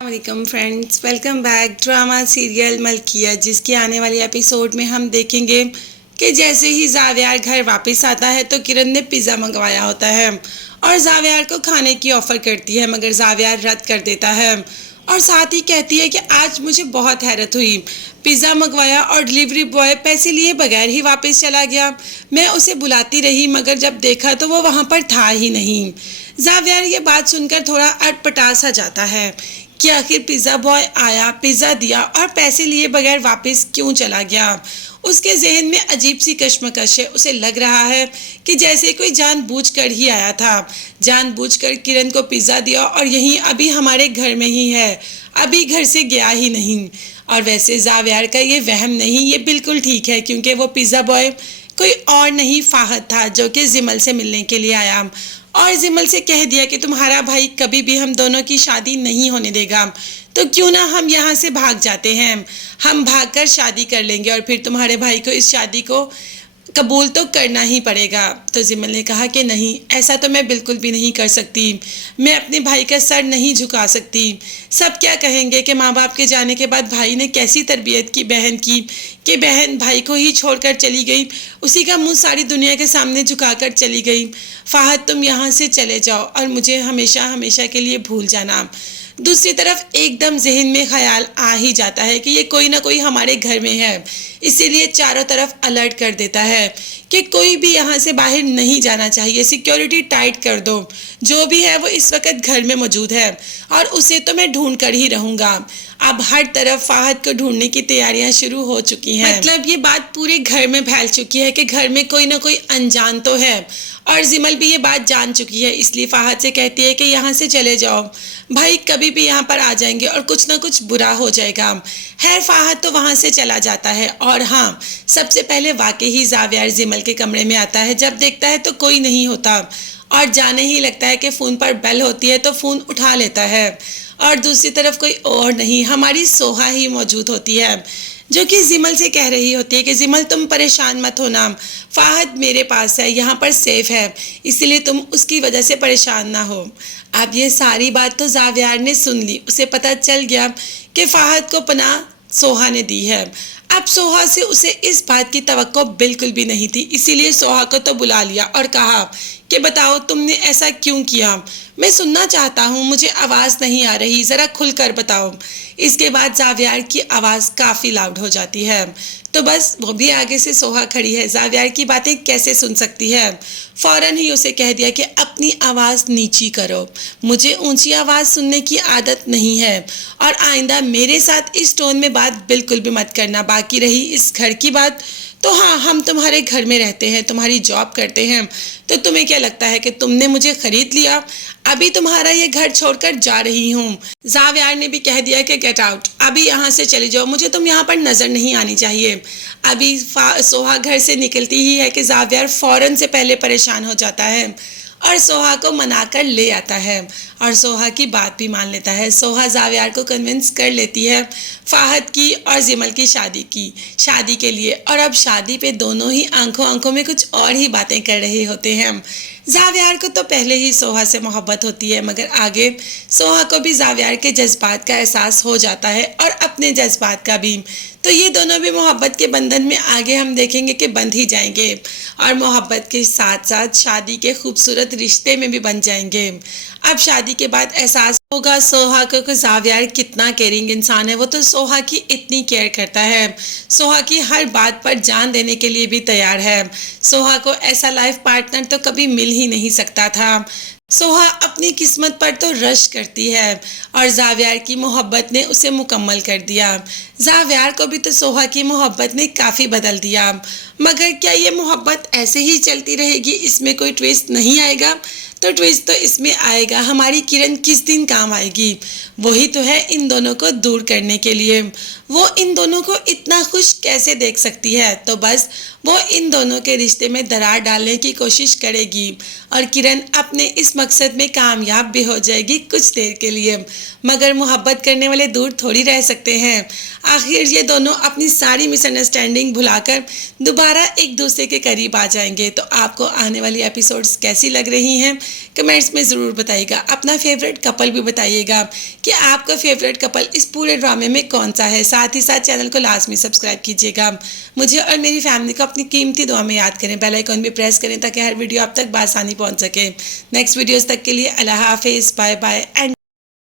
वालेकुम friends, welcome back. Drama serial Malkiya, जिसकी आने वाली एपिसोड में हम देखेंगे कि जैसे ही जावियार घर वापस आता है तो किरण ने पिज़्ज़ा मंगवाया होता है और जावियार को खाने की ऑफ़र करती है, मगर जावियार रद्द कर देता है और साथ ही कहती है कि आज मुझे बहुत हैरत हुई। पिज़्ज़ा मंगवाया और डिलीवरी बॉय पैसे लिए बगैर ही वापस चला गया। मैं उसे बुलाती रही मगर जब देखा तो वो वहाँ पर था ही नहीं। जावियार ये बात सुनकर थोड़ा अटपटा सा जाता है कि आखिर पिज़्ज़ा बॉय आया, पिज़्ज़ा दिया और पैसे लिए बगैर वापस क्यों चला गया। उसके जहन में अजीब सी कश्मकश है। उसे लग रहा है कि जैसे कोई जानबूझकर ही आया था, जानबूझकर किरण को पिज़्ज़ा दिया और यहीं अभी हमारे घर में ही है, अभी घर से गया ही नहीं। और वैसे जावियार का ये वहम नहीं, ये बिल्कुल ठीक है, क्योंकि वो पिज़्ज़ा बॉय कोई और नहीं फाहद था, जो कि जिमल से मिलने के लिए आया और जिमल से कह दिया कि तुम्हारा भाई कभी भी हम दोनों की शादी नहीं होने देगा, तो क्यों ना हम यहाँ से भाग जाते हैं, हम भागकर शादी कर लेंगे और फिर तुम्हारे भाई को इस शादी को कबूल तो करना ही पड़ेगा। तो जिमल ने कहा कि नहीं, ऐसा तो मैं बिल्कुल भी नहीं कर सकती, मैं अपने भाई का सर नहीं झुका सकती। सब क्या कहेंगे कि माँ बाप के जाने के बाद भाई ने कैसी तरबियत की बहन की कि बहन भाई को ही छोड़कर चली गई, उसी का मुंह सारी दुनिया के सामने झुकाकर चली गई। फाहद, तुम यहाँ से चले जाओ और मुझे हमेशा हमेशा के लिए भूल जाना। दूसरी तरफ एकदम जहन में ख्याल आ ही जाता है कि ये कोई ना कोई हमारे घर में है, इसीलिए चारों तरफ अलर्ट कर देता है कि कोई भी यहाँ से बाहर नहीं जाना चाहिए, सिक्योरिटी टाइट कर दो, जो भी है वो इस वक्त घर में मौजूद है और उसे तो मैं ढूंढ कर ही रहूँगा। अब हर तरफ फाहद को ढूंढने की तैयारियां शुरू हो चुकी हैं। मतलब ये बात पूरे घर में फैल चुकी है कि घर में कोई ना कोई अनजान तो है और जिमल भी ये बात जान चुकी है, इसलिए फाहद से कहती है कि यहाँ से चले जाओ, भाई कभी भी यहाँ पर आ जाएंगे और कुछ ना कुछ बुरा हो जाएगा। खैर फाहद तो वहाँ से चला जाता है और हाँ, सबसे पहले वाकई ही जावियार जिमल के कमरे में आता है। जब देखता है तो कोई नहीं होता और जाने ही लगता है कि फ़ोन पर बेल होती है तो फ़ोन उठा लेता है और दूसरी तरफ कोई और नहीं, हमारी सोहा ही मौजूद होती है, जो कि जिमल से कह रही होती है कि जिमल तुम परेशान मत होना, फाहद मेरे पास है, यहाँ पर सेफ है, इसलिए तुम उसकी वजह से परेशान ना हो। अब ये सारी बात तो जावियार ने सुन ली, उसे पता चल गया कि फाहद को पनाह सोहा ने दी है। अब सोहा से उसे इस बात की तवक्को बिल्कुल भी नहीं थी, इसीलिए सोहा को तो बुला लिया और कहा कि बताओ तुमने ऐसा क्यों किया, मैं सुनना चाहता हूँ, मुझे आवाज़ नहीं आ रही, ज़रा खुलकर बताओ। इसके बाद जावियार की आवाज़ काफ़ी लाउड हो जाती है, तो बस वो भी आगे से सोहा खड़ी है, जावियार की बातें कैसे सुन सकती है। फ़ौरन ही उसे कह दिया कि अपनी आवाज़ नीची करो, मुझे ऊंची आवाज़ सुनने की आदत नहीं है और आइंदा मेरे साथ इस टोन में बात बिल्कुल भी मत करना। बाकी रही इस घर की बात, तो हाँ, हम तुम्हारे घर में रहते हैं, तुम्हारी जॉब करते हैं, तो तुम्हें क्या लगता है कि तुमने मुझे खरीद लिया, अभी तुम्हारा ये घर छोड़कर जा रही हूँ। जावियार ने भी कह दिया कि गेट आउट, अभी यहाँ से चली जाओ, मुझे तुम यहाँ पर नज़र नहीं आनी चाहिए। अभी सोहा घर से निकलती ही है कि जावियार फ़ौरन से पहले परेशान हो जाता है और सोहा को मनाकर ले आता है और सोहा की बात भी मान लेता है। सोहा जावियार को कन्विंस कर लेती है फाहद की और जिमल की शादी के लिए, और अब शादी पे दोनों ही आंखों आंखों में कुछ और ही बातें कर रहे होते हैं। जावियार को तो पहले ही सोहा से मोहब्बत होती है, मगर आगे सोहा को भी जावियार के जज्बात का एहसास हो जाता है और अपने जज्बात का भी, तो ये दोनों भी मोहब्बत के बंधन में आगे हम देखेंगे कि बंध ही जाएंगे और मोहब्बत के साथ साथ शादी के खूबसूरत रिश्ते में भी बन जाएंगे। अब शादी के बाद एहसास होगा सोहा को कि जावियार कितना केयरिंग इंसान है, वो तो सोहा की इतनी केयर करता है, सोहा की हर बात पर जान देने के लिए भी तैयार है। सोहा को ऐसा लाइफ पार्टनर तो कभी मिल ही नहीं सकता था। सोहा अपनी किस्मत पर तो रश करती है और जावियार की मोहब्बत ने उसे मुकम्मल कर दिया। जावियार को भी तो सोहा की मोहब्बत ने काफ़ी बदल दिया, मगर क्या ये मोहब्बत ऐसे ही चलती रहेगी, इसमें कोई ट्विस्ट नहीं आएगा? तो ट्विस्ट तो इसमें आएगा, हमारी किरण किस दिन काम आएगी, वही तो है इन दोनों को दूर करने के लिए। वो इन दोनों को इतना खुश कैसे देख सकती है, तो बस वो इन दोनों के रिश्ते में दरार डालने की कोशिश करेगी और किरण अपने इस मकसद में कामयाब भी हो जाएगी कुछ देर के लिए। मगर मोहब्बत करने वाले दूर थोड़ी रह सकते हैं। आखिर ये दोनों अपनी सारी मिसअंडरस्टैंडिंग भुलाकर दोबारा एक दूसरे के करीब आ जाएंगे। तो आपको आने वाली एपिसोड्स कैसी लग रही हैं कमेंट्स में ज़रूर बताइएगा। अपना फेवरेट कपल भी बताइएगा कि आपका फेवरेट कपल इस पूरे ड्रामे में कौन सा है। साथ ही साथ चैनल को लाजमी सब्सक्राइब कीजिएगा। मुझे और मेरी फैमिली को अपनी कीमती दुआ में याद करें। बेल आइकन भी प्रेस करें ताकि हर वीडियो आप तक बआसानी पहुंच सके। नेक्स्ट वीडियोस तक के लिए अल्लाह हाफिज़, बाय बाय एंड